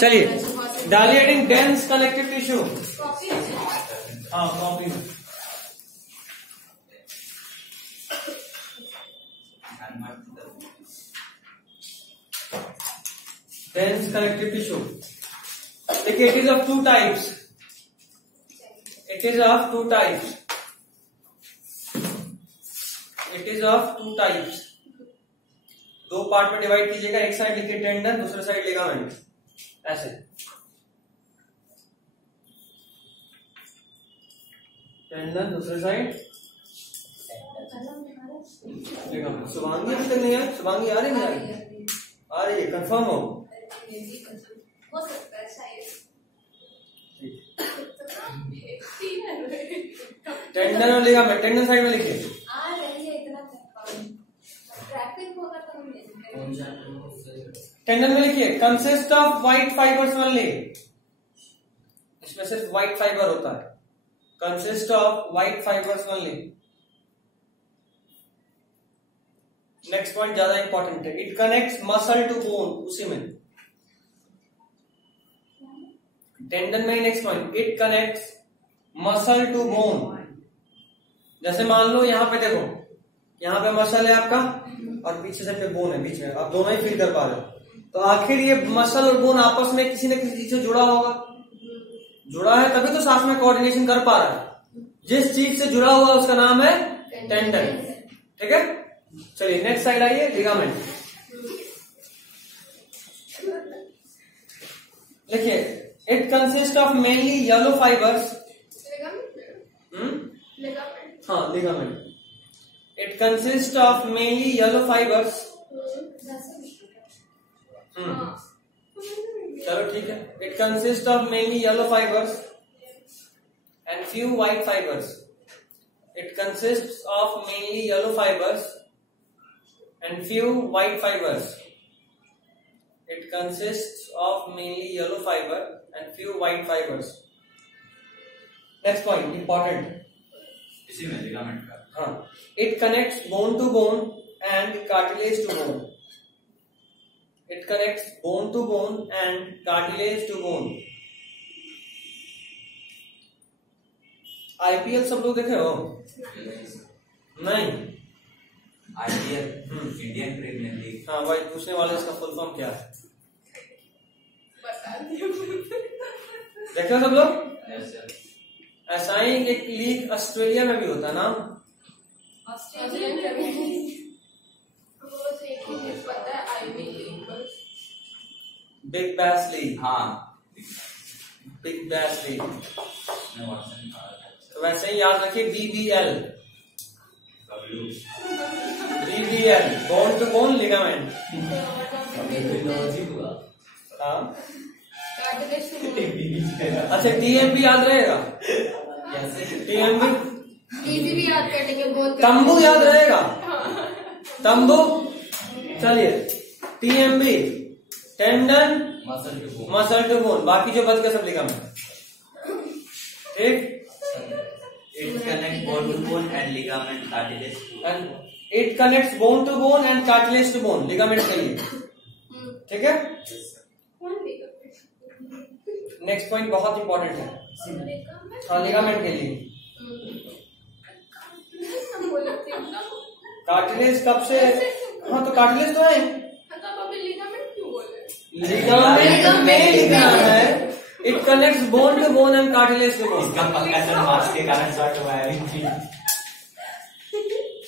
चलिए, डालिए heading dense connective tissue. हाँ कॉपी में। डेंस कनेक्टिव टिश्यू, देखिए it is of two types. It is of two types. It is of two types. दो part में divide कीजिएगा, एक साइड लिखिए टेंडन, दूसरे साइड लिगामेंट, ऐसे। टेंडन दूसरे साइड लिगामेंट। शुभांगी अभी तक नहीं आई? शुभांगी आ रही नहीं आ रही? आ रही है, कंफर्म हो सकता है शायद। टेंडन और लिगामेंट, टेंडन साइड में लिखिए। आ रही है इतना ट्रैफिक होगा तो टेंडन में लिखिए consist of white fibres only. इसमें सिर्फ व्हाइट फाइबर होता है। Consist of white fibres only. Next point ज्यादा इंपॉर्टेंट है। It connects muscle to bone. उसी में टेंडन में next point, it connects muscle to bone. जैसे मान लो यहां पे देखो, यहां पे मसल है आपका और पीछे से पे बोन है, बीच में आप दोनों ही फील कर पा रहे हो। तो आखिर ये मसल और बोन आपस में किसी न किसी चीज से जुड़ा होगा। जुड़ा है तभी तो सांस में कोऑर्डिनेशन कर पा रहा है। जिस चीज से जुड़ा हुआ उसका नाम है टेंडन। ठीक है, चलिए नेक्स्ट साइड आइए, लिगामेंट। देखिए it consist of mainly yellow fibres. हाँ ligament. It consist of mainly yellow fibres. चलो ठीक है। It consist of mainly yellow fibres and few white fibres. It consist of mainly yellow fibres and few white fibres. It consists of mainly yellow fiber and few white fibers. Next point important. इसी में ligament का। हाँ, it connects bone to bone and cartilage to bone. It connects bone to bone and cartilage to bone. IPL सब लोग देखे हो? नहीं। IPL Indian Premier League. हाँ भाई, पूछने वाले इसका फुल फॉर्म क्या है? देखे हो सब लोग? ऐसा ही एक लीग ऑस्ट्रेलिया में भी होता है ना। Big Bash League. हाँ बिग बैश लीग। तो वैसे ही याद रखिए BBL। BBL bone to bone ligament. हाँ अच्छा, TMB याद रहेगा? TMB भी याद करेंगे बहुत। तंबू याद रहेगा? तंबू। चलिए TMB tendon muscle to bone, बाकी जो बच गया सब लिगामेंट। ठीक। It connects bone to bone and ligament cartilage. And it connects bone to bone and cartilage to bone, ligament के लिए। ठीक है। नेक्स्ट पॉइंट बहुत इंपॉर्टेंट है। हाँ लिगामेंट के लिए। कार्टिलेज कब से? हाँ तो कार्टिलेज तो है। लिगामेंट में लिखा है it connects bone to bone and cartilage to bone. इसका पक्का सर मार्क्स के कारण शॉर्ट हुआ है।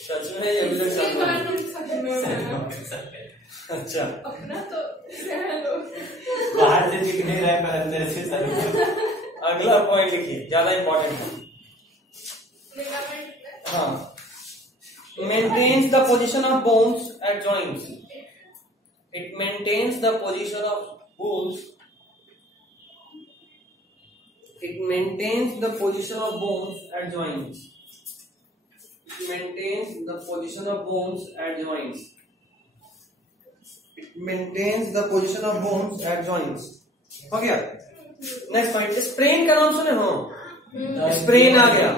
सच में ये भी अच्छा अपना तो बाहर से दिख नहीं रहा है पर अंदर से सर। अगला पॉइंट लिखिए, ज्यादा इंपॉर्टेंट है। हाँ, maintains the position of bones at joints. It maintains the position of bones. It maintains the position of bones at joints. It maintains the position of bones at joints. It maintains the position of bones at joints. हो गया? Next point. Sprain का नाम सुने हो? Sprain आ गया।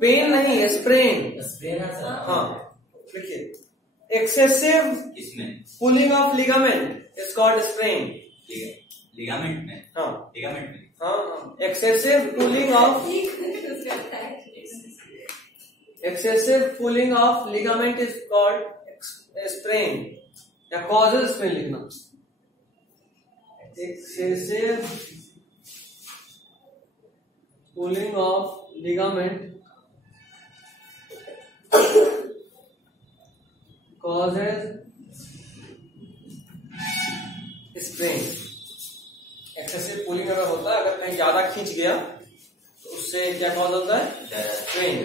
Pen नहीं, sprain. Sprain. हाँ लिखिए, एक्सेसिव इसमें pulling of ligament is called sprain. Ligament में, हाँ लिगामेंट में, हाँ, excessive pulling of ligament is called sprain या कॉजेज स्प्रेन लिखना। Excessive pulling of ligament causes sprain. Excessive pulling अगर होता है, अगर कहीं ज्यादा खींच गया तो उससे क्या कॉज होता है? स्प्रेन।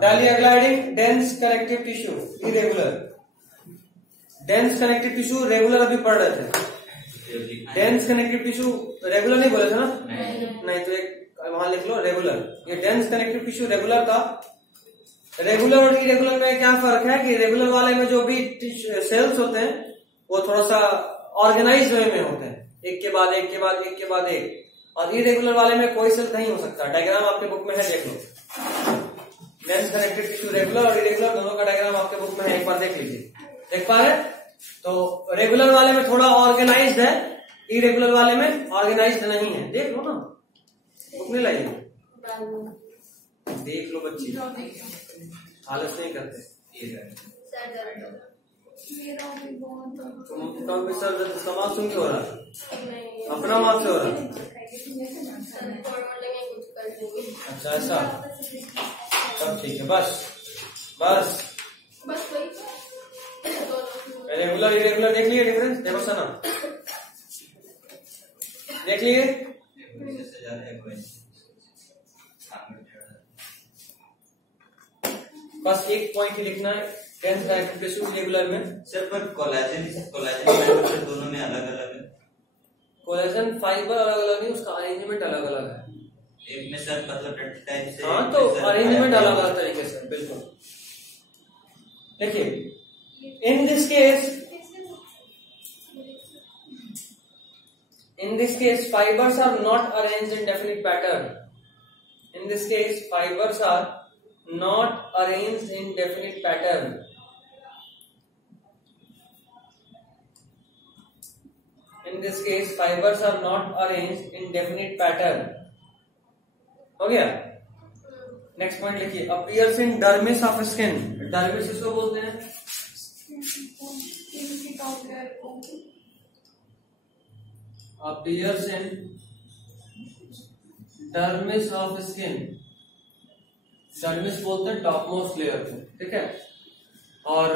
डालिए अगला heading, dense connective tissue irregular. Dense connective tissue regular अभी पढ़ रहे थे। डेंस कनेक्टिव टिश्यू रेगुलर नहीं बोले थे ना? नहीं तो एक वहां लिख लो रेगुलर। ये डेंस कनेक्टिव टिश्यू रेगुलर था। रेगुलर और इरेगुलर में क्या फर्क है कि रेगुलर वाले में जो भी सेल्स होते हैं वो थोड़ा सा ऑर्गेनाइज वे में होते हैं, एक के बाद एक के बाद एक के बाद एक। और इरेगुलर वाले में कोई सेल नहीं हो सकता। डायग्राम आपके बुक में है, देख लो। डेंस कनेक्टिव टिश्यू रेगुलर और इरेगुलर दोनों का डायग्राम आपके बुक में है, एक बार देख लीजिए। देख पा रहे? तो रेगुलर वाले में थोड़ा ऑर्गेनाइज्ड है, इरेगुलर वाले में ऑर्गेनाइज्ड नहीं है। देख लो ना, बुक नहीं लाइए, देख लो बच्ची, आलस नहीं करते। तुम सर समाज सुन के हो रहा है, अपना मार्क्स से हो रहा है। अच्छा ऐसा, सब ठीक है। बस रेगुलर इरेगुलर देख लिए डिफरेंस? देखो सना, देख लिए? बस एक पॉइंट ही लिखना है डेंस कनेक्टिव टिश्यू इरेगुलर में। सर पर कोलेजन फाइबर दोनों में अलग अलग है। कोलेजन फाइबर अलग अलग नहीं, उसका अरेंजमेंट अलग अलग है। एक में सर मतलब टाइप से, हाँ तो अरेंजमेंट अलग अलग तरीके से, बिल्कुल। देखिए in this case fibers are not arranged in definite pattern. In this case fibers are not arranged in definite pattern. In this case fibers are not arranged in definite pattern. हो गया? Next point लिखिए, appears in dermis of skin. dermis इसको बोलते हैं appears in dermis of skin. dermis बोलते हैं top most layer को, ठीक है। और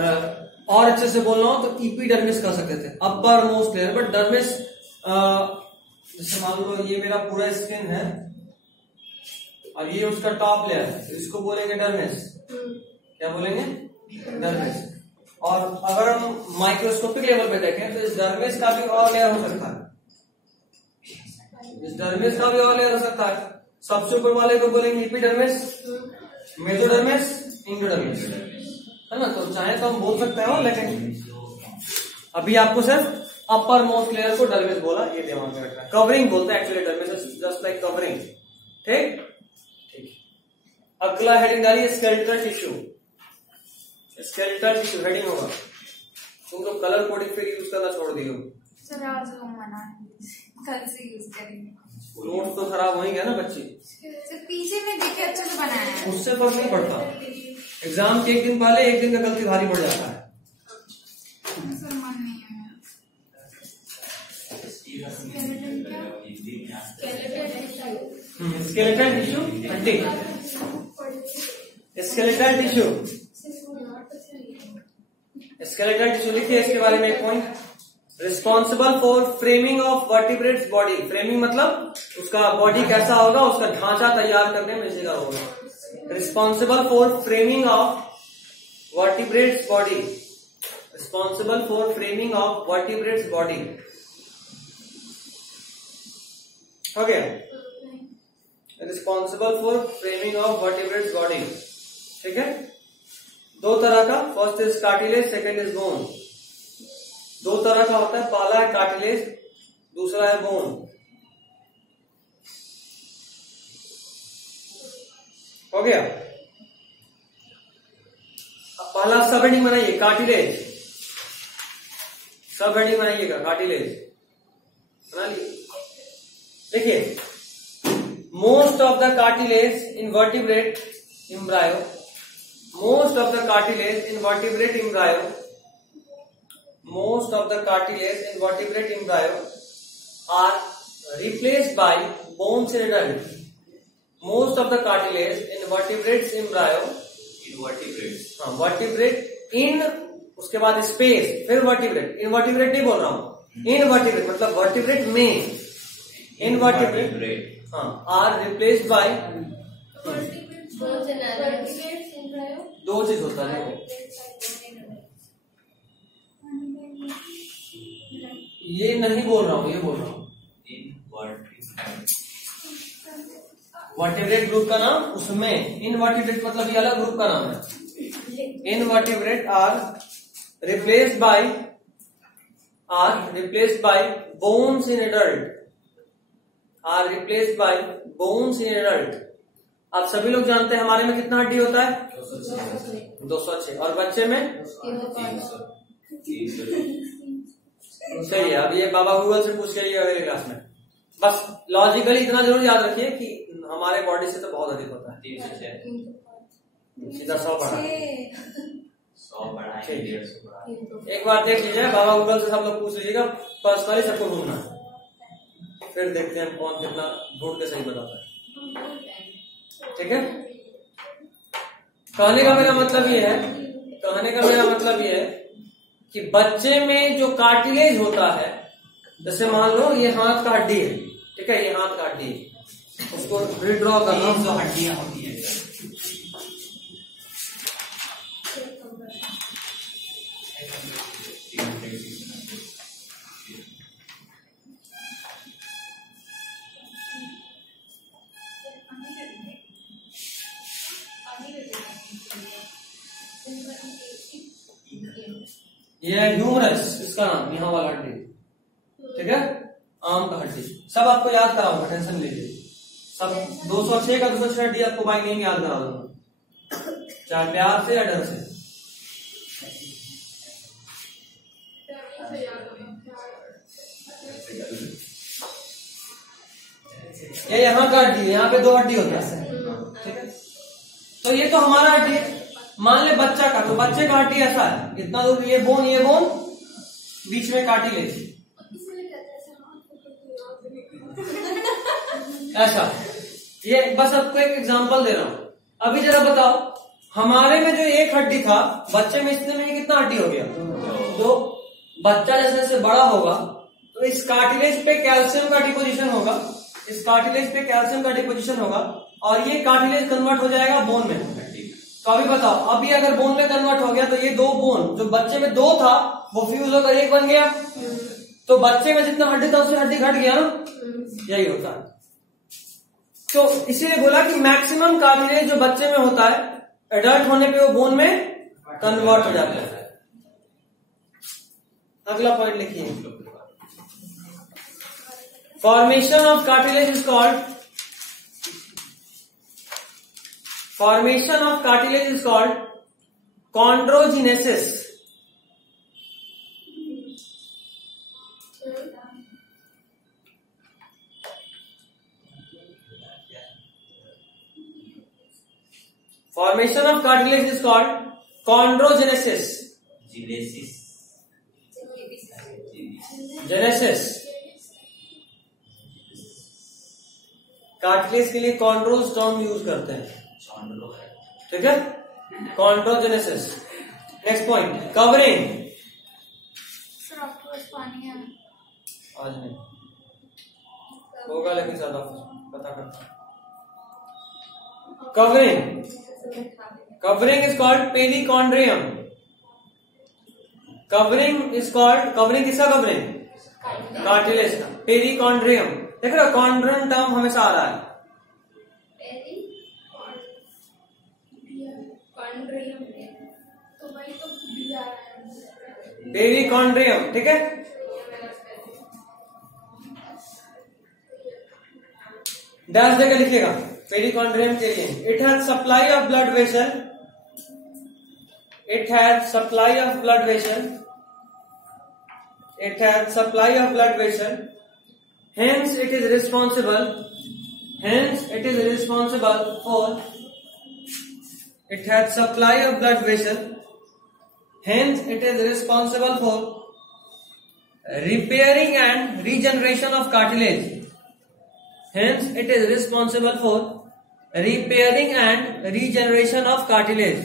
अच्छे से बोलना हो तो इपीडर्मिस कर सकते थे, upper most layer. But dermis जैसे मान लो ये मेरा पूरा स्किन है और ये उसका टॉप लेयर है, इसको बोलेंगे डर्मिस। क्या बोलेंगे? डर्मिस। और अगर हम माइक्रोस्कोपिक लेवल पे देखें तो इस डर्मिस का भी और लेयर हो सकता है, इस डर्मिस का भी और लेयर हो सकता है। सबसे ऊपर वाले को बोलेंगे एपिडर्मिस, मेसोडर्मिस, इंडोडर्मिस, है ना। तो चाहे तो हम बोल सकते हो, लेकिन अभी आपको सिर्फ अपर मोस्ट लेयर को डर्मिस बोला, ये दिमाग में रखना। कवरिंग बोलते हैं actually dermis, just like covering, ठीक। अगला हेडिंग डालिए, skeletal tissue. Skeletal tissue heading होगा। तुम तो कलर कोडिंग फिर यूज करना छोड़ दियो। सर आज लोग मना कल से यूज करेंगे। नोट तो खराब हो ही गया ना बच्ची। सर पीछे में देखे अच्छे से बनाया है, उससे फर्क नहीं पड़ता। एग्जाम के एक दिन पहले एक दिन का गलती भारी पड़ जाता है। सर मन नहीं है। स्केलेटल टिश्यू हड्डी, स्केलेटल टिश्यू, स्केलेटल टिश्यू लिखिए इसके बारे में एक point. Responsible for framing of vertebrates body. Framing मतलब उसका बॉडी कैसा होगा, उसका ढांचा तैयार करने में जिगर होगा। Responsible for framing of vertebrates body, responsible for framing of vertebrates body. हो गया? Responsible for framing of vertebrates body, ठीक है। दो तरह का, first is cartilage, second is bone. दो तरह का होता है, पहला है कार्टिलेज, दूसरा है बोन। हो गया। अब पहला सब हेडिंग बनाइए, कार्टिलेज। सब हेडिंग बनाइएगा, कार्टिलेज बना लीजिए। देखिए, most of the cartilage in vertebrate embryo, most of the cartilage in vertebrate embryo, most of the cartilage in vertebrate embryo are replaced by bones in adult. Most of the cartilage in vertebrate embryo, vertebrate in उसके बाद space, फिर vertebrate, invertebrate नहीं बोल रहा हूं, invertebrate मतलब vertebrate में, invertebrate are replaced bye, दो चीज होता है। ये नहीं बोल रहा हूँ, ये बोल रहा हूँ वर्टिब्रेट ग्रुप का नाम, उसमें इनवर्टिब्रेट मतलब ये अलग ग्रुप का नाम है। Invertebrate are replaced by bones in adult, are replaced by bones in adult. आप सभी लोग जानते हैं हमारे में कितना हड्डी होता है? 206 और बच्चे में 300। सही है। अब ये बाबा गूगल से पूछ के लिए अगले क्लास में। बस लॉजिकली इतना जरूर याद रखिए कि हमारे बॉडी से तो बहुत अधिक होता है। 306 सीधा 100 बढ़ा, 100 बढ़ा, 150 बढ़ा। एक बार देख लीजिए, बाबा गूगल से सब लोग पूछ लीजिएगा, पर्सनली सबको ढूंढना है, फिर देखते हैं कौन कितना ढूंढ के सही बताता है। ठीक है। कहने का मेरा मतलब ये है कि बच्चे में जो कार्टिलेज होता है, जैसे मान लो ये हाथ का हड्डी है, ठीक है, ये हाथ का हड्डी है, उसको रिड्रॉ करना, जो हड्डियां होती है ये ह्यूमरस, इसका नाम, यहाँ वाला हड्डी, ठीक है, आम का हड्डी। सब आपको याद कराऊंगा, टेंशन लीजिए। सब 206 का 206 हड्डी आपको बाई नेम याद करा दूंगा, चाहे प्यार से या डर से। ये यहाँ का हड्डी, यहाँ पे 2 हड्डी होता है, ठीक है। तो ये तो हमारा हड्डी है। मान ले बच्चा का, तो बच्चे का हड्डी ऐसा है, इतना दूर, ये बोन, बीच में कार्टिलेज, ऐसा। ये बस आपको एक एग्जांपल दे रहा हूं। अभी जरा बताओ, हमारे में जो एक हड्डी था, बच्चे में इतने में कितना हड्डी हो गया? तो बच्चा जैसे जैसे बड़ा होगा तो इस कार्टिलेज पे कैल्शियम का डिपोजिशन होगा, इस कार्टिलेज पे कैल्शियम का डिपोजिशन होगा, और ये कार्टिलेज कन्वर्ट हो जाएगा बोन में। तो अभी बताओ, अभी अगर बोन में कन्वर्ट हो गया तो ये 2 बोन जो बच्चे में 2 था वो फ्यूज होकर 1 बन गया, तो बच्चे में जितना हड्डी था उससे हड्डी घट गया ना, यही होता है। तो इसीलिए बोला कि मैक्सिमम कार्टिलेज जो बच्चे में होता है, एडल्ट होने पे वो बोन में कन्वर्ट हो जाता है। अगला पॉइंट लिखिए, formation of cartilage is called, formation of cartilage is called chondrogenesis. Formation of cartilage is called chondrogenesis. Genesis. Cartilage के लिए कॉन्ड्रोज टर्म यूज करते हैं, ठीक है, chondrogenesis. Next point, covering. Sir आपके पास पानी है? आज नहीं होगा, लेकिन ज्यादा पता करता। Covering, covering is called perichondrium. Covering is called, covering किसका कवरिंग? कार्टिलेज का। पेरिकॉन्ड्रियम, देख रहे हो, कॉन्ड्रन टर्म हमेशा आ रहा है। पेरिकॉन्ड्रियम, ठीक है। डैश देकर लिखिएगा, पेरिकॉन्ड्रियम के लिए it has supply of blood vessel, it has supply of blood vessel, it has supply of blood vessel, hence it is responsible, hence it is responsible for, it has supply of blood vessel, hence it is responsible for repairing and regeneration of cartilage, hence it is responsible for repairing and regeneration of cartilage,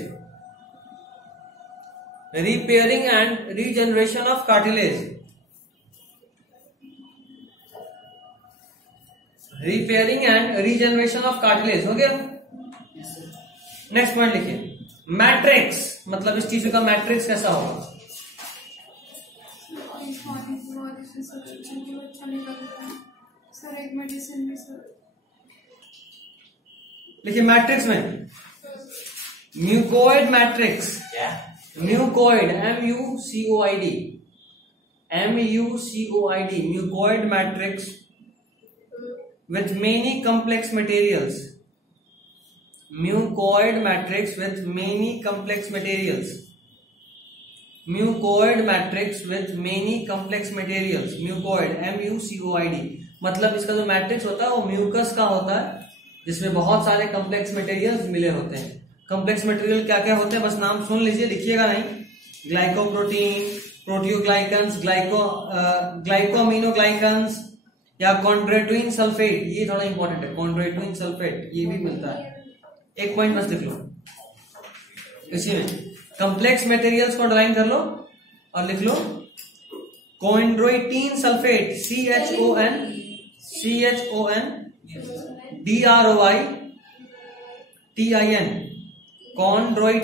repairing and regeneration of cartilage, repairing and regeneration of cartilage. हो गया। Next point लिखिए, matrix, मतलब इस tissue का matrix कैसा होगा? लिखिए matrix में mucoid matrix, mucoid MUCOID, MUCOID, mucoid matrix with many complex materials, mucoid matrix with many complex materials, mucoid matrix with many complex materials, mucoid MUCOID, मतलब इसका जो मैट्रिक्स होता है वो म्यूकस का होता है जिसमें बहुत सारे कम्प्लेक्स मटेरियल्स मिले होते हैं। कम्प्लेक्स मटेरियल क्या क्या होते हैं बस नाम सुन लीजिए, लिखिएगा नहीं। ग्लाइकोप्रोटीन, प्रोटियोग्लाइकन्स, ग्लाइकोअमीनोग्लाइकन्स या कॉन्ड्रोइटिन सल्फेट, ये थोड़ा इंपॉर्टेंट है, कॉन्ड्रोइटिन सल्फेट ये भी मिलता है। एक पॉइंट बस लिख लो इसी में, कम्प्लेक्स मटेरियल्स को अंडरलाइन कर लो और लिख लो chondroitin sulphate, CHON DROITIN, chondroitin sulphate, CHON DROITIN, CHON DROITIN,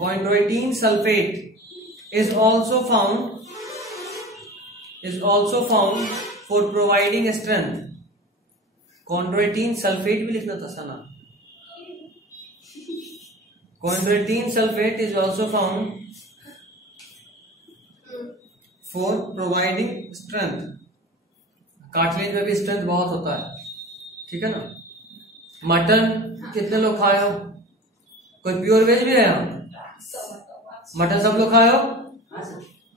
chondroitin sulfate is also found for providing strength. chondroitin sulfate भी लिखना था सना। chondroitin sulfate is also found for providing strength. Cartilage में भी स्ट्रेंथ बहुत होता है, ठीक है ना। मटन कितने लोग खाए हो? कोई प्योर वेज भी है? मटन सब लोग खाए हो?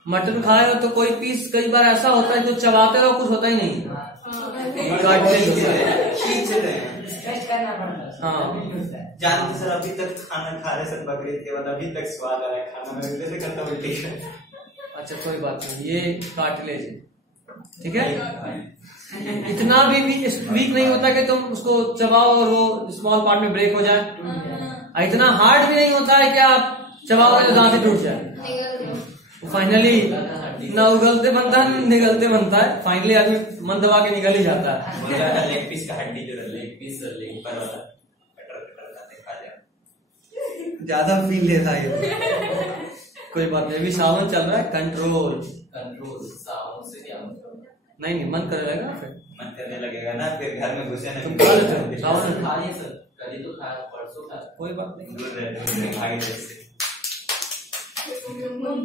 मटन खाए हो तो कोई पीस कई बार ऐसा होता है जो चबाते रहो कुछ होता ही नहीं, कार्टिलेज होता है। हाँ जानते सर अभी तक खाना खा रहे सर बकरीद के बाद, अभी तक स्वाद आ रहा है खाना में, कैसे करता उल्टी। अच्छा कोई बात नहीं, ये कार्टिलेज है, ठीक है। इतना भी वीक नहीं होता कि तुम उसको चबाओ और वो स्मॉल पार्ट में ब्रेक हो जाए, इतना हार्ड भी नहीं होता है कि आप चबाओगे तो दांत टूट जाए। फाइनली ना उगलते बनता है निगलते बनता है, फाइनली आदमी मन दबा के निकल ही जाता है। लेग पीस का हड्डी जो लेग पीस लेग पर वाला ज्यादा फील ले रहा है। कोई बात नहीं, अभी सावन चल रहा है, कंट्रोल सावन से क्या मतलब? नहीं मन करने लगेगा, फिर मन करने लगेगा ना, फिर घर में घुसे ना। तुम खा लेते हो सावन में? खा लिए सर, कल ही तो खाया, परसों खाया। कोई बात नहीं, दूर रहते भाई से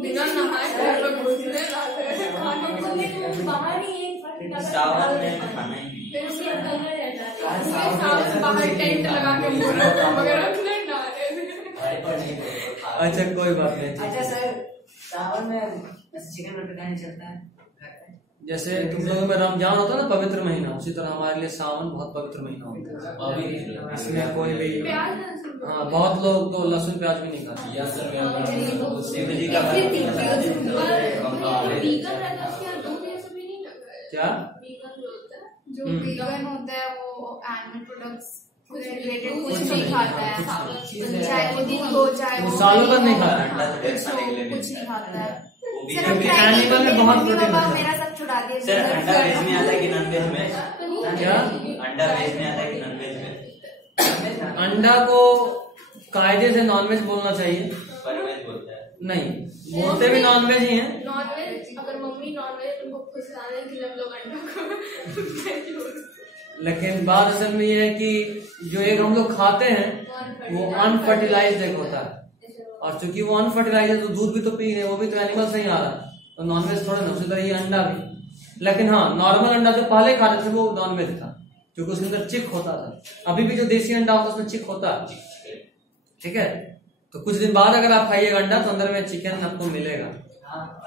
बिना नहाए बाहर ही सावन में खाना ही बाहर टेंट लगा के अच्छा कोई बात नहीं। अच्छा सर, सावन में चिकन मटन खाने चलता है? जैसे तुम लोगों में रमजान होता है ना पवित्र महीना, उसी तरह हमारे लिए सावन बहुत पवित्र महीना होता है। इसमें कोई भी, हाँ बहुत लोग तो लहसुन प्याज भी नहीं खाते। शिव जी का क्या जो वीगन होता है वो एनिमल प्रोडक्ट्स कुछ रिलेटेड कुछ नहीं खाता है, चाहे वो दूध हो चाहे वो सालों तक नहीं खाता, कुछ नहीं खाता है। एनिमल में बहुत प्रोटीन होता है। मेरा सब छुड़ा दिया सर। अंडा वेज में आता है कि नॉन वेज में? क्या अंडा वेज में आता है कि नॉन वेज में? अंडा को कायदे से नॉनवेज बोलना चाहिए, परिवेश बोलते हैं। नहीं, बोलते भी नॉनवेज ही हैं। नॉनवेज, अगर मम्मी नॉनवेज उनको खुशाने के लिए हम लोग अंडा को लेकिन बात असल में ये है कि जो एग हम लोग खाते हैं वो अनफर्टिलाइज्ड एग होता है, और चूंकि वो अनफर्टिलाइज्ड है तो दूध भी तो पी रहे हैं, वो भी तो एनिमल से ही आ रहा है, तो नॉनवेज थोड़ा ना। उसी तरह ये अंडा भी, लेकिन हाँ नॉर्मल अंडा जो पहले खाते थे वो नॉनवेज था, क्योंकि उसके अंदर चिक होता था। अभी भी जो देसी अंडा होता है उसमें चिक होता है, ठीक है। तो कुछ दिन बाद अगर आप खाइएगा अंडा तो अंदर में चिकन आपको मिलेगा।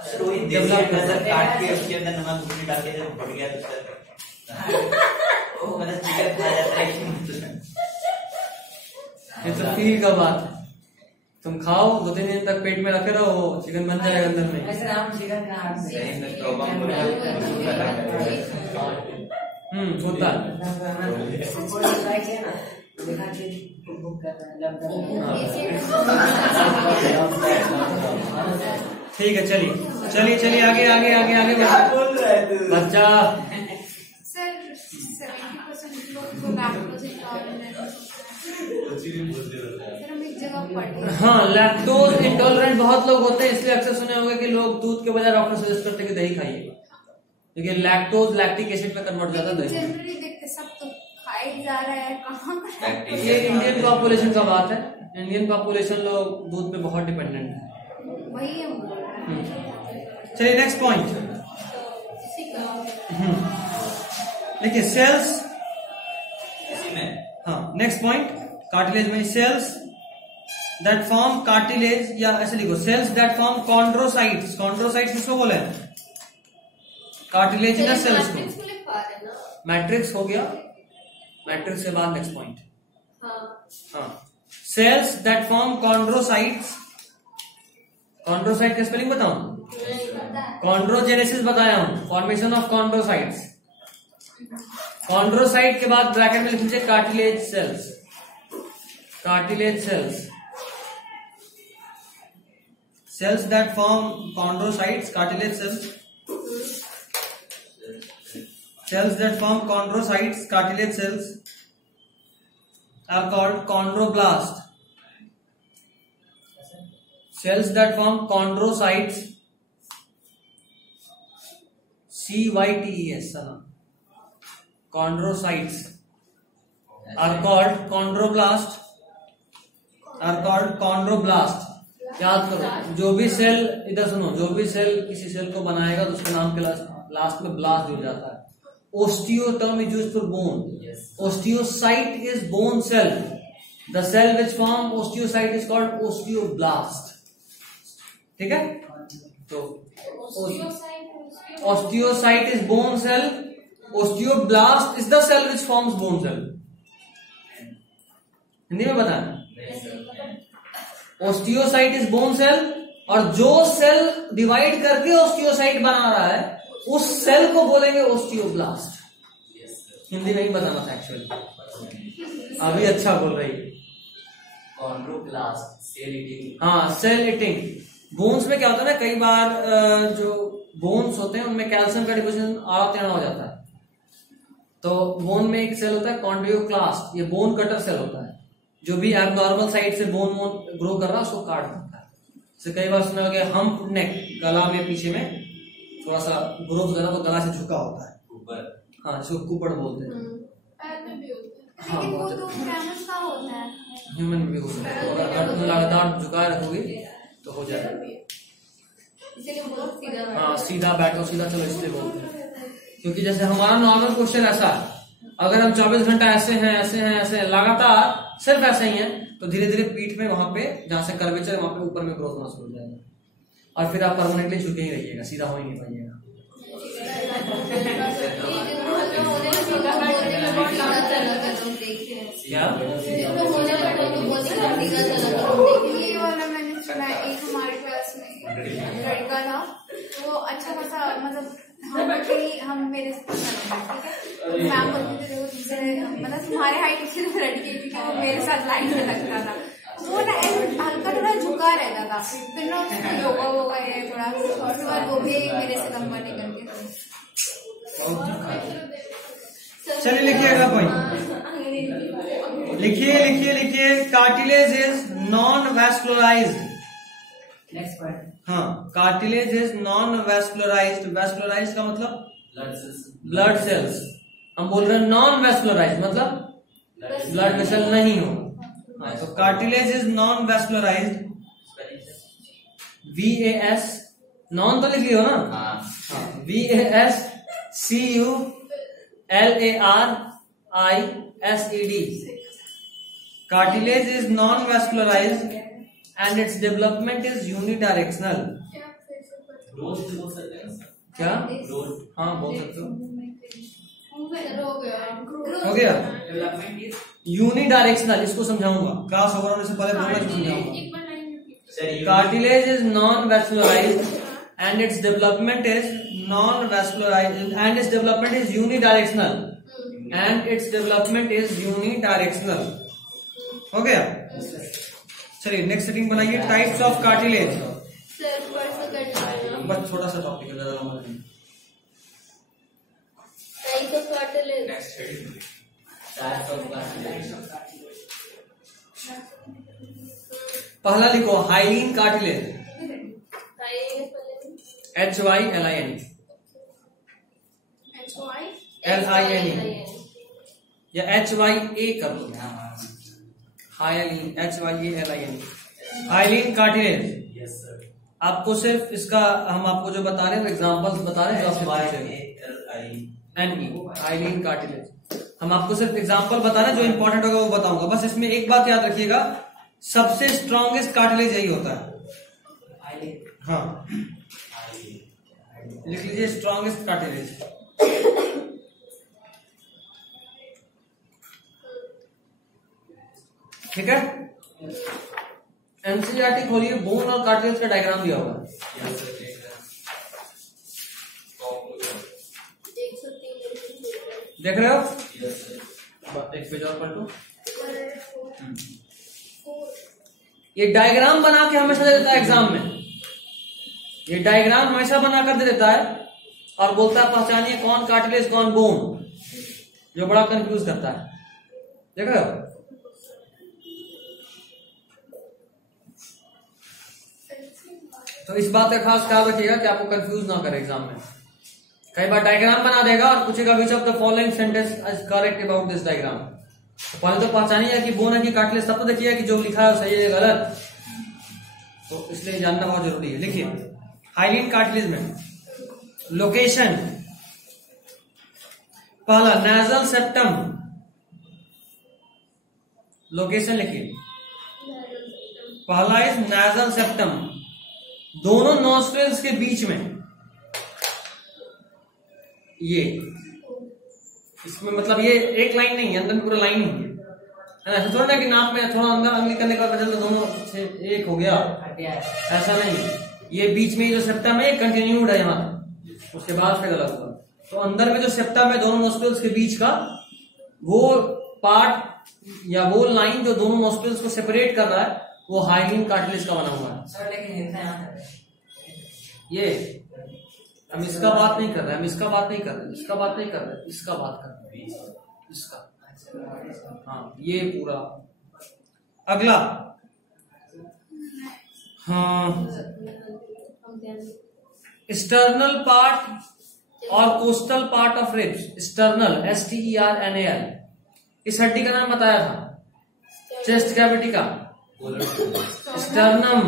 सर वही देसी अंडा सर काट के उसके अंदर नमक मिर्ची डाल के जब फट गया तो सर वो मतलब चिकन खा जाता है। ये तो फील का बात है, तुम खाओ 2-3 दिन तक पेट में रखे रहो, चिकन बन जाएगा अंदर में। ऐसे हम चिकन का होता है। ठीक है, चलिए चलिए चलिए आगे आगे आगे आगे बच्चा। सर 70% लोग को लैक्टोज इंटॉलरेंट है। सर हम एक जगह पढ़े। हाँ, लैक्टोज इंटॉलरेंट बहुत लोग होते हैं, इसलिए अक्सर सुने होंगे कि लोग दूध के बजाय डॉक्टर सजेस्ट करते हैं कि दही खाइए, क्योंकि लैक्टोज लैक्टिक एसिड में कन्वर्ट हो जाता है दही। जनरली देखते सब तो खाए जा रहा है, कहाँ ये इंडियन पॉपुलेशन का बात है, इंडियन पॉपुलेशन लोग दूध पे बहुत डिपेंडेंट है। वही हम बोल रहे हैं। चलिए नेक्स्ट पॉइंट। देखिए सेल्स, हाँ नेक्स्ट पॉइंट कार्टिलेज में सेल्स दैट फॉर्म कार्टिलेज, या ऐसे लिखो cells that form chondrocytes. Chondrocytes किसको बोले हैं? कार्टिलेजिनस सेल्स को। मैट्रिक्स हो गया, मैट्रिक्स के बाद नेक्स्ट पॉइंट। हाँ, cells that form chondrocytes. Chondrocyte का स्पेलिंग बताऊं? कॉन्ड्रोजेनेसिस बताया हूं, फॉर्मेशन ऑफ कॉन्ड्रोसाइट्स। कॉन्ड्रोसाइट के बाद ब्रैकेट में लिख लीजिए cartilage cells. Cartilage cells, cells that form chondrocytes, cartilage cells. Cells that form chondrocytes, cartilage cells, are called chondroblast. Cells that form chondrocytes, CYTES, chondrocytes, are called chondroblast. Are called chondroblast. याद करो, जो भी cell, इधर सुनो, जो भी cell किसी cell को बनाएगा तो उसके नाम के लास्ट में ब्लास्ट जुड़ जाता है। Osteo term is used for bone. Yes. Osteocyte is bone cell. The cell which form osteocyte is called osteoblast. ठीक है? तो osteocyte is bone cell. Osteoblast is the cell which forms bone cell. Hindi में बताना। Osteocyte is bone cell, और जो cell divide करके osteocyte बना रहा है उस सेल को बोलेंगे ओस्टियोब्लास्ट। हिंदी नहीं बताना था एक्चुअली, अभी अच्छा बोल रही। Chondroblast cell eating. हाँ, सेल ईटिंग। बोन्स में क्या होता है ना, कई बार जो बोन्स होते हैं उनमें कैल्शियम का डिपोजिशन आड़ा टेढ़ा हो जाता है, तो बोन में एक सेल होता है कॉन्ड्रियोक्लास्ट, ये बोन कटर सेल होता है, जो भी एबनॉर्मल साइड से बोन ग्रो कर रहा है उसको काट देता है। जैसे कई बार सुना होगा हम्प नेक, गला में पीछे में थोड़ा सा ग्रोथ गला, तो गला से झुका होता है ऊपर। हाँ, जिसको कुपड़ बोलते हैं। पैर में भी होता है। हाँ, लेकिन वो तो कैमल्स का होता है। ह्यूमन में भी होता है, तो अगर तुम लगातार झुकाए रखोगे तो हो जाएगा। इसलिए बहुत सीधा। हाँ, सीधा बैठो, सीधा चलो, इसलिए बोलते हैं। क्योंकि जैसे हमारा नॉर्मल क्वेश्चन ऐसा है, अगर हम 24 घंटा ऐसे हैं ऐसे हैं ऐसे लगातार सिर्फ ऐसे ही हैं, तो धीरे धीरे पीठ में वहां पे जहां से कर्वेचर है वहां पे ऊपर में ग्रोथ होना शुरू हो जाएगा, और फिर आप परमानेंटली झुके ही रहिएगा, सीधा हो ही नहीं पाइएगा। क्या ये वाला मैंने सुना है, एक हमारे क्लास में लड़का था, वो अच्छा खासा मतलब हम मेरे ठीक है, मैम बोलते थे मतलब तुम्हारे हाइट की लड़की थी, वो मेरे साथ लाइन में लगता था, वो ना हल्का थोड़ा झुका रहता था, फिर ना उसको योगा वोगा है थोड़ा, उसके बाद वो भी मेरे से लंबा निकल के। चलिए लिखिए अगला पॉइंट, लिखिए लिखिए लिखिए। Cartilage is non vascularised. Cartilage is non vascularised, vascularised का मतलब ब्लड सेल्स, हम बोल रहे हैं नॉन वेस्कुलराइज्ड मतलब ब्लड वेसल नहीं हो। हाँ, तो cartilage is non vascularised, VAS, non तो लिख लियो ना, VASCULARISED, cartilage is non-vascularized and its development is unidirectional। क्या? हाँ बोल सकते हो, हो गया। यूनिडायरेक्शनल, इसको समझाऊंगा, क्लास ओवर होने से पहले बोलना समझाऊंगा। Cartilage is non vascularised and its development is non-vascularized and its development is unidirectional हो गया। चलिए नेक्स्ट सेटिंग बनाइए, टाइप्स ऑफ कार्टिलेज। बस छोटा सा टॉपिक है, ज्यादा लंबा नहीं। पहला लिखो हाइलीन कार्टिलेज, HYLIN, या HYA कर लो, हाइलीन, HYALIN, हाइलीन कार्टिलेज। आपको सिर्फ इसका हम आपको जो बता रहे हैं एग्जांपल्स बता रहे हैं, हाइलीन कार्टिलेज हम आपको सिर्फ एग्जांपल बता रहे हैं, जो इंपॉर्टेंट होगा वो बताऊंगा। बस इसमें एक बात याद रखिएगा, सबसे स्ट्रॉन्गेस्ट कार्टिलेज यही होता है। हाँ लिख लीजिए, स्ट्रॉन्गेस्ट कार्टिलेज। ठीक है, एनसीईआरटी खोलिए, बोन और कार्टिलेज का डायग्राम दिया होगा। देख रहे हो? एक पेज और पलटो। ये डायग्राम बना के हमेशा दे देता है एग्जाम में, ये डायग्राम हमेशा बना कर दे देता है और बोलता है पहचानिए कौन कार्टिलेज कौन बोन, जो बड़ा कंफ्यूज करता है। देख रहे हो? तो इस बात का खास ख्याल रखिएगा कि आपको कंफ्यूज ना करे एग्जाम में। कई बार डायग्राम बना देगा और पूछेगा which of the following sentence is correct about this diagram. तो पहले तो पहचानिए कि बोन है कि कार्टिलेज, तब तो देखिए कि जो लिखा है सही है गलत, तो इसलिए जानना बहुत जरूरी है। लिखिए हाइलीन कार्टिलेज में लोकेशन, पहला नेजल सेप्टम, लोकेशन लिखिए, पहला इज नेजल सेप्टम, दोनों नॉस्ट्रिल्स के बीच में, ये इसमें मतलब ये एक लाइन नहीं है, अंदर में पूरा लाइन ही है ना। ऐसा थोड़ा ना कि नाक में थोड़ा अंदर अंगली करने का बदल तो दोनों से एक हो गया, ऐसा नहीं। ये बीच में जो सेप्टम है कंटिन्यूड है यहाँ, उसके बाद फिर अलग हुआ। तो अंदर में जो सेप्टम है दोनों नॉस्ट्रिल्स के बीच का, वो पार्ट या वो लाइन जो दोनों नॉस्ट्रिल्स को सेपरेट कर रहा है, वो हाइलीन कार्टिलेज का बना हुआ है। सर लेकिन ये हम इसका बात नहीं कर रहे, हम इसका बात नहीं कर रहे, इसका बात नहीं कर रहे, इसका बात कर रहे, इसका। हाँ ये पूरा। अगला, हाँ स्टर्नल पार्ट और coastal part of ribs, sternal STERNAL, इस हड्डी का नाम बताया था, चेस्ट कैविटी का स्टर्नम,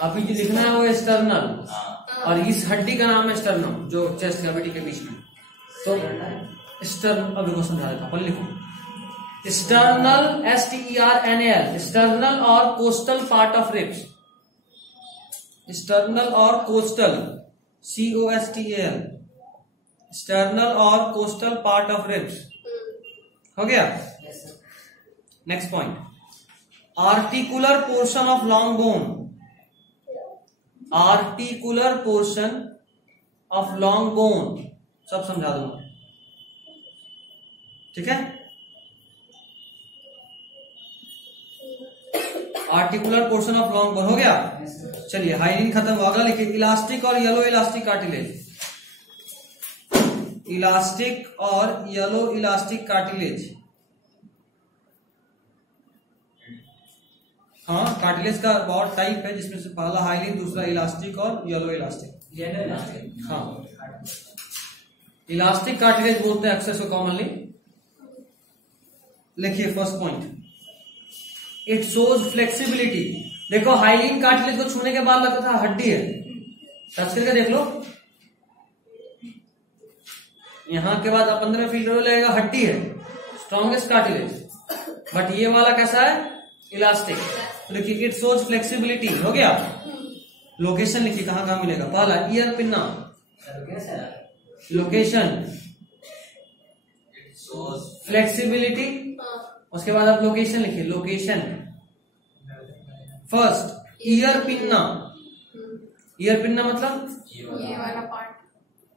अभी जो लिखना है वो स्टर्नल, और इस हड्डी का नाम है स्टर्नम जो चेस्ट कैविटी के बीच में। तो स्टर्न, अभी को समझा देता हूं, लिखो स्टर्नल STERNAL, स्टर्नल और coastal part of ribs, sternal और कोस्टल COSTAL, स्टर्नल और कोस्टल पार्ट ऑफ रिब्स। हो गया। Next point, articular portion of long bone, articular portion of long bone, सब समझा दूंगा, ठीक है। Articular portion of long bone हो गया। चलिए हाइलीन खत्म हुआ, अगला लिखिए इलास्टिक और येलो इलास्टिक कार्टिलेज, इलास्टिक और येलो इलास्टिक कार्टिलेज। हाँ, कार्टिलेज का बहुत टाइप है, जिसमें से पहला हाइलिन, दूसरा इलास्टिक और येलो इलास्टिक। हाँ, इलास्टिक कार्टिलेज बोलते हैं अक्सर इसको कॉमनली। लिखिए first point, it shows flexibility. देखो हाइलिन कार्टिलेज को छूने के बाद लगता था हड्डी है, टच करके देख लो, यहां के बाद अपन में फील लगेगा हड्डी है, स्ट्रॉन्गेस्ट कार्टिलेज। बट ये वाला कैसा है, इलास्टिक। देखिए इट शोज फ्लेक्सिबिलिटी, हो गया। लोकेशन लिखिए, कहां कहां मिलेगा। पहला ईयर पिन्ना, लोकेशन, फ्लेक्सिबिलिटी, उसके बाद आप लोकेशन लिखिए, location. First ear pinna, ear pinna मतलब ये वाला पार्ट,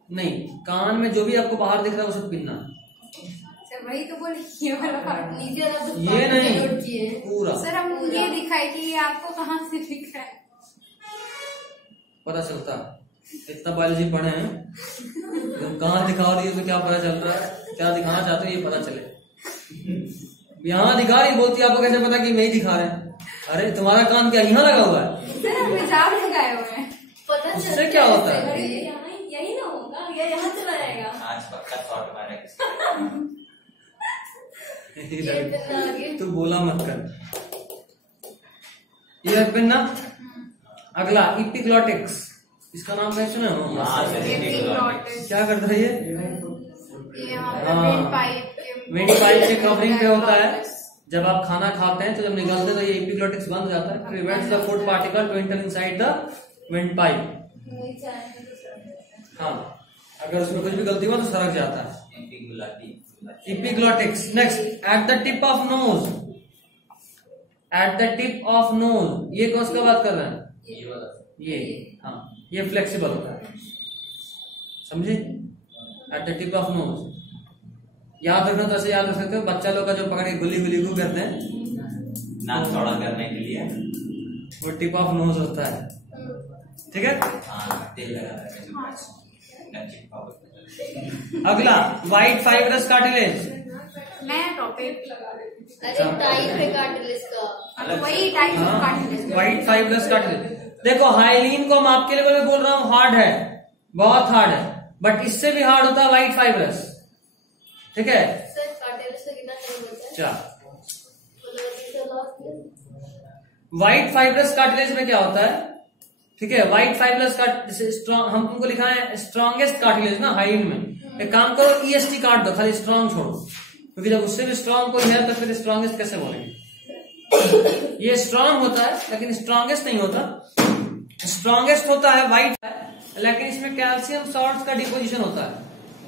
नहीं, कान में जो भी आपको बाहर दिख रहा है वो सब पिन्ना। सर वही तो बोले, ये वाला पार्ट नीचे वाला तो ये नहीं, है पूरा। सर हम ये दिखाए कि ये आपको कहाँ से दिख रहा है, पता चलता है, इतना बायोलॉजी पढ़े हैं, तुम कहाँ दिखा रही हो तो क्या पता चल रहा है, क्या दिखाना चाहते हो ये पता चले। यहाँ दिखा रही, बोलती आपको कैसे पता कि वही दिखा रहे हैं। अरे तुम्हारा कान क्या यहाँ लगा हुआ है? सर हम हिसाब लगाए हुए हैं, पता उससे क्या होता है? यही ना होगा, या यहाँ चला जाएगा। आज पक्का शॉट मारेगा। तू बोला मत कर। Ear pinna. अगला इपिग्लॉटिक्स, इसका नाम क्या सुना हो? क्या करता है ये? विंड पाइप के कवरिंग पे होता है। जब आप खाना खाते हैं तो जब निकलते हैं तो ये इपिग्लॉटिक्स बंद हो जाता है, prevents the food particle to enter inside the windpipe. हाँ, अगर उसमें कुछ भी गलती हुआ तो सरक जाता है। Epiglottics. Next, at the tip of nose. At the tip of nose. ये कौन सा बात कर रहे हैं? ये, हाँ, ये फ्लेक्सिबल होता है, समझे? At the tip of nose. याद रखना तो ऐसे याद रख सकते हो, बच्चा लोग का जो पकड़ के गुल्ली गुल्ली को करते हैं नाक चौड़ा करने के लिए, वो टिप ऑफ नोज होता है, ठीक है? हाँ, तेल लगा। अगला व्हाइट फाइब्रस कार्टिलेज। नया टॉपिक, अरे टाइप है कार्टिलेज का, वही type of cartilage. White fibrous cartilage. देखो हाइलिन को हम आपके लेवल में बोल रहा हूँ हार्ड है, बहुत हार्ड है, बट इससे भी हार्ड होता है व्हाइट फाइब्रस, ठीक है? सर कार्टिलेज का कितना टाइम होता है? चार। व्हाइट फाइब्रस कार्टिलेज में क्या होता है, ठीक है? व्हाइट फाइब्रस का स्ट्रॉन्ग, हम तुमको लिखा है स्ट्रॉन्गेस्ट कार्टिलेज ना हाइलिन में। एक काम करो, ईएसटी काट दो, खाली स्ट्रॉन्ग छोड़ो, क्योंकि जब उससे भी स्ट्रॉन्ग कोई है तो फिर स्ट्रॉन्गेस्ट कैसे बोलेंगे? ये स्ट्रॉन्ग होता है लेकिन स्ट्रॉन्गेस्ट नहीं होता। स्ट्रॉन्गेस्ट होता है व्हाइट, लेकिन इसमें कैल्शियम सॉल्ट्स का डिपोजिशन होता है।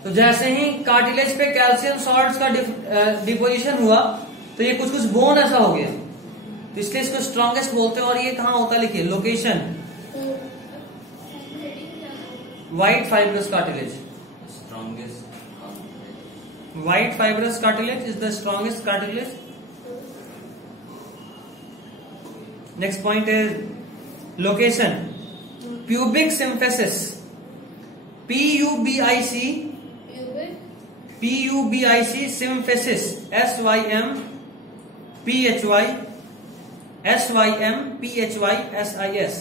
तो जैसे ही कार्टिलेज पे कैल्शियम सॉल्ट्स का डिपोजिशन हुआ तो ये कुछ कुछ बोन ऐसा हो गया, तो इसलिए इसको स्ट्रॉन्गेस्ट बोलते हैं। और ये कहाँ होता है, लिखिए location, white fibrous cartilage. White fibrous cartilage is the strongest cartilage. Next point is location. Pubic symphysis. P-U-B-I-C. P-U-B-I-C symphysis. S-Y-M-P-H-Y. S-Y-M-P-H-Y-S-I-S.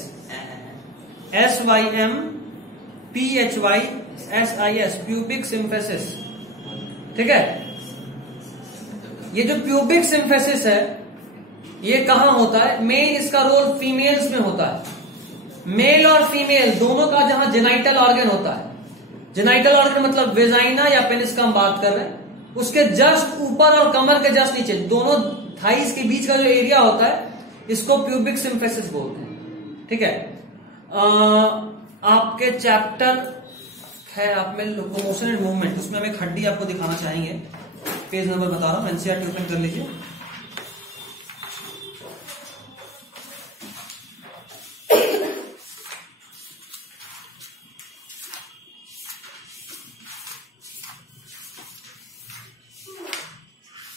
S-Y-M-P-H-Y-S-I-S. Pubic symphysis. ठीक है? ये जो प्यूबिक सिम्फेसिस है ये कहां होता है? मेन इसका रोल फीमेल्स में होता है। मेल और फीमेल दोनों का जहां जेनाइटल ऑर्गन होता है, जेनाइटल ऑर्गन मतलब वेजाइना या पेनिस का हम बात कर रहे हैं, उसके जस्ट ऊपर और कमर के जस्ट नीचे दोनों थाइस के बीच का जो एरिया होता है इसको प्यूबिक सिम्फेसिस बोलते हैं, ठीक है? आपके चैप्टर है आप में लोकोमोशन एंड मूवमेंट, उसमें हम एक हड्डी आपको दिखाना चाहेंगे। पेज नंबर बता रहा हूं, एनसीईआरटी ओपन कर लीजिए।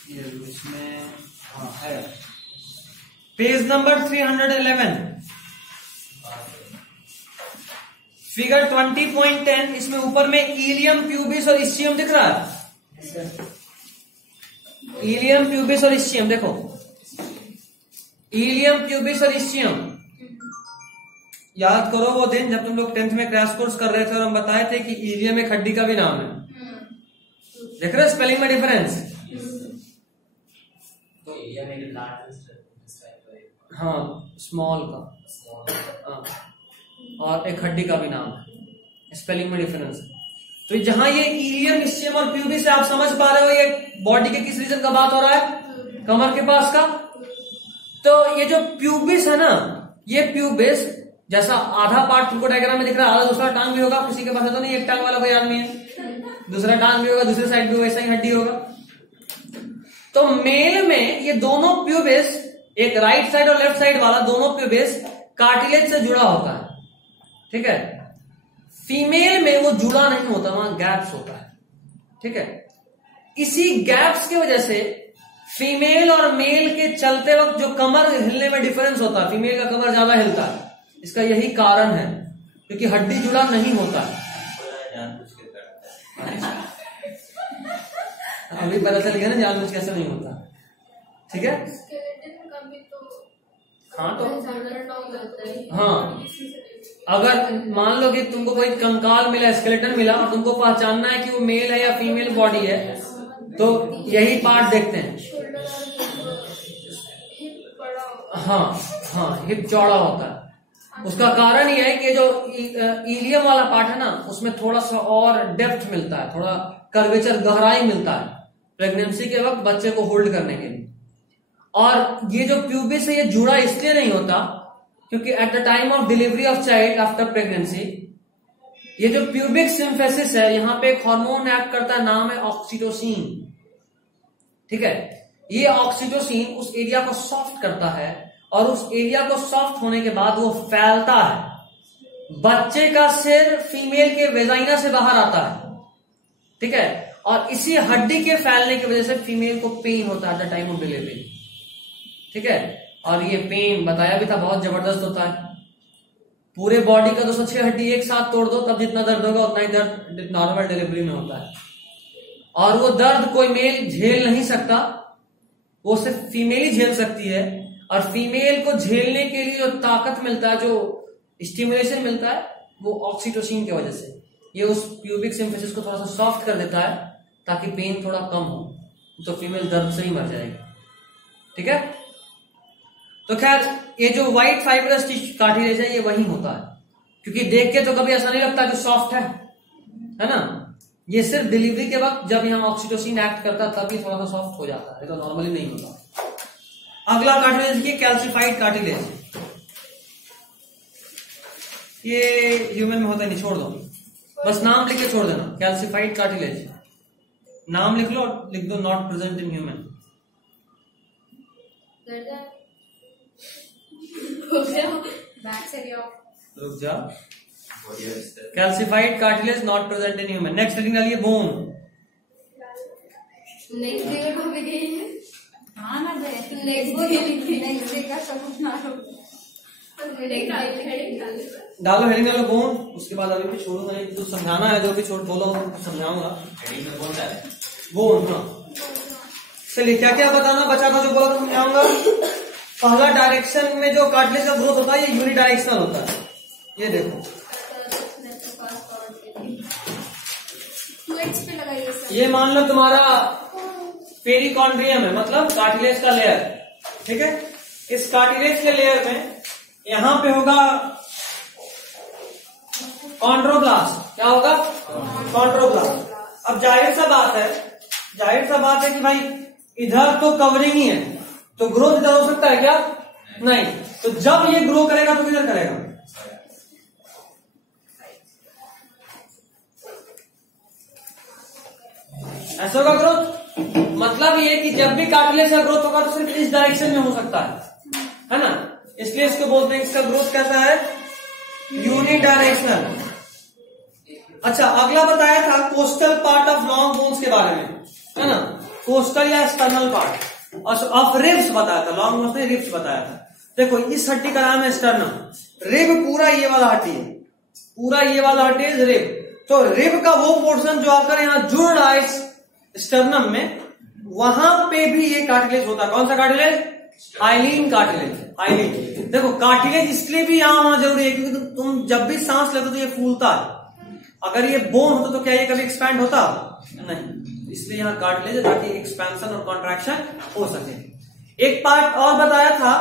ये इसमें हाँ है, पेज नंबर 311, फिगर 20.10। इसमें ऊपर में इलियम प्यूबिस और इस्चियम दिख रहा है, इलियम प्यूबिस और इस्चियम देखो, इलियम, प्यूबिस और इस्चियम। याद करो वो दिन जब तुम लोग 10th में क्रैश कोर्स कर रहे थे और हम बताए थे कि इलियम एक हड्डी का भी नाम है। देख रहे हो स्पेलिंग में डिफरेंस? तो एरिया में लार्ज हाँ, स्मॉल का और एक हड्डी का भी नाम है, स्पेलिंग में डिफरेंस। तो जहां ये इलियम, इस्चियम और प्यूबिस है, आप समझ पा रहे हो ये बॉडी के किस रीजन का बात हो रहा है? कमर के पास का। तो ये जो प्यूबिस है ना, ये प्यूबिस जैसा आधा पार्ट तुमको डायग्राम में दिख रहा है, आधा दूसरा टांग भी होगा, किसी के पास है तो नहीं, एक टांग वाला कोई आदमी है, दूसरा टांग भी होगा, दूसरी साइड भी वैसा ही हड्डी होगा। तो मेल में ये दोनों प्यूबिस, एक राइट साइड और लेफ्ट साइड वाला, दोनों प्यूबिस कार्टिलेज से जुड़ा होता है, ठीक है। फीमेल में वो जुड़ा नहीं होता, वहां गैप्स होता है, ठीक है। इसी गैप्स की वजह से फीमेल और मेल के चलते वक्त जो कमर हिलने में डिफरेंस होता है, फीमेल का कमर ज्यादा हिलता है, इसका यही कारण है, क्योंकि हड्डी जुड़ा नहीं होता है। अभी पता चल गया ना जानबूझ कैसे नहीं होता, ठीक है। हाँ तो हाँ, अगर मान लो कि तुमको कोई कंकाल मिला, स्केलेटन मिला, और तुमको पहचानना है कि वो मेल है या फीमेल बॉडी है, तो यही पार्ट देखते हैं। हाँ हाँ, हिप चौड़ा होता है। उसका कारण यह है कि जो इलियम वाला पार्ट है ना, उसमें थोड़ा सा और डेप्थ मिलता है, थोड़ा कर्वेचर, गहराई मिलता है प्रेगनेंसी के वक्त बच्चे को होल्ड करने के लिए। और ये जो प्यूबिस है, ये जुड़ा इसलिए नहीं होता क्योंकि at the time of delivery of child after pregnancy, ये जो प्यूबिक सिम्फेसिस है, यहां पे एक हार्मोन एक्ट करता है, नाम है ऑक्सीटोसिन, ठीक है। ये ऑक्सीटोसिन उस एरिया को सॉफ्ट करता है, और उस एरिया को सॉफ्ट होने के बाद वो फैलता है। बच्चे का सिर फीमेल के वेजाइना से बाहर आता है, ठीक है। और इसी हड्डी के फैलने की वजह से फीमेल को पेन होता है at the time of delivery, ठीक है। और ये पेन बताया भी था बहुत जबरदस्त होता है। पूरे बॉडी का 206 हड्डी एक साथ तोड़ दो, तब जितना दर्द होगा उतना ही दर्द नॉर्मल डिलीवरी में होता है। और वो दर्द कोई मेल झेल नहीं सकता, वो सिर्फ फीमेल ही झेल सकती है। और फीमेल को झेलने के लिए जो ताकत मिलता है, जो स्टिमुलेशन मिलता है, वो ऑक्सीटोसिन की वजह से। ये उस प्यूबिक सिम्फेसिस को थोड़ा सा सॉफ्ट कर देता है ताकि पेन थोड़ा कम हो, तो फीमेल दर्द से ही मर जाएगी, ठीक है। तो खैर, ये जो व्हाइट फाइब्रस कार्टिलेज है, ये वही होता है, क्योंकि देख के तो कभी ऐसा नहीं लगता कि सॉफ्ट है ना। ये सिर्फ डिलीवरी के वक्त जब यहाँ ऑक्सीटोसिन एक्ट करता है तभी थोड़ा सा सॉफ्ट हो जाता है, तो नॉर्मली नहीं होता। अगला कार्टिलेज ये कैल्सिफाइड कार्टिलेज, ये ह्यूमन में होता नहीं, छोड़ दो, बस नाम लिख के छोड़ देना, कैल्सिफाइड कार्टिलेज नाम लिख लो और लिख दो नॉट प्रेजेंट इन ह्यूमन। रुक जा, calcified cartilage not present in human. Next heading डालिए बोन। डालो हेडिंग, डालो बोन। उसके बाद अभी भी छोड़ूंगा नहीं, जो समझाना है, जो भी छोड़ बोलो समझाऊंगा। हेडिंग में बोन डाले, बोन, हाँ। चलिए क्या क्या बताना बचा था, जो बोला तो समझाऊंगा। पहला डायरेक्शन में जो कार्टिलेज का ग्रोथ होता है, ये यूनिडायरेक्शनल होता है। ये देखो, ये मान लो तुम्हारा पेरिकॉन्ड्रियम है, मतलब कार्टिलेज का लेयर, ठीक है। इस कार्टिलेज के लेयर में यहां पे होगा कॉन्ड्रोब्लास्ट। क्या होगा? कॉन्ड्रोब्लास्ट। अब जाहिर सा बात है कि भाई इधर तो कवरिंग ही है, तो ग्रोथ इधर हो सकता है क्या? नहीं। तो जब ये ग्रो करेगा तो किधर करेगा? ऐसा होगा ग्रोथ। मतलब ये कि जब भी कार्टिलेज का ग्रोथ होगा तो सिर्फ इस डायरेक्शन में हो सकता है ना। इसलिए इसको बोलते हैं, इसका ग्रोथ कैसा है? यूनिडायरेक्शनल। अच्छा, अगला बताया था coastal part of long bones के बारे में, है ना। कोस्टल या स्टर्नल पार्ट ऑफ रिब्स बताया था, लॉन्ग बोन्स में रिब्स बताया था। देखो, इस हड्डी का नाम है स्टर्नम। रिब पूरा ये वाला हड्डी है, पूरा ये वाला हड्डी है रिब। तो रिब का वो पोर्शन जो आकर यहाँ जुड़ रहा है स्टर्नम में, वहां पे भी ये कार्टिलेज होता है। कौन सा कार्टिलेज? Hyaline cartilage. हाइलीन देखो कार्टिलेज इसलिए भी यहां होना जरूरी है क्योंकि तुम जब भी सांस लेते हो तो ये फूलता है। अगर ये बोन होता तो क्या ये कभी एक्सपैंड होता नहीं, इसलिए यहां कार्टिलेज है ताकि एक्सपेंशन और कॉन्ट्रैक्शन हो सके। एक पार्ट और बताया था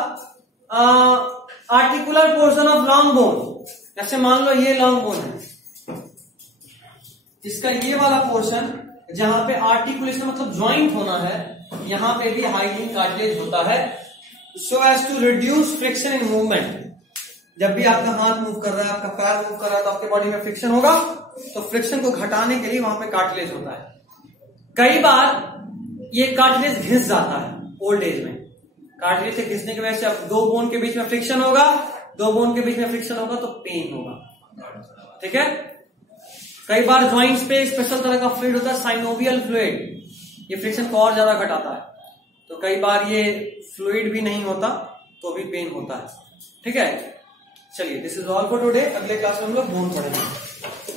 articular portion of long bone. जैसे मान लो ये लॉन्ग बोन है, इसका ये वाला पोर्शन जहां पे आर्टिकुलेशन मतलब ज्वाइंट होना है, यहां पे भी हाइलीन कार्टिलेज होता है so as to reduce friction in movement. जब भी आपका हाथ मूव कर रहा है, आपका पैर मूव कर रहा है तो आपके बॉडी में फ्रिक्शन होगा, तो फ्रिक्शन को घटाने के लिए वहां पे कार्टिलेज होता है। कई बार ये कार्टिलेज घिस जाता है ओल्ड एज में। कार्टिलेज से घिसने की वजह से अब दो बोन के बीच में फ्रिक्शन होगा, दो बोन के बीच में फ्रिक्शन होगा तो पेन होगा। ठीक है, कई बार जॉइंट्स पे स्पेशल तरह का फ्लूइड होता है साइनोवियल फ्लूइड, ये फ्रिक्शन को और ज्यादा घटाता है। तो कई बार ये फ्लूइड भी नहीं होता तो भी पेन होता है। ठीक है, चलिए this is all for today. अगले क्लास में हम लोग बोन पढ़ेंगे।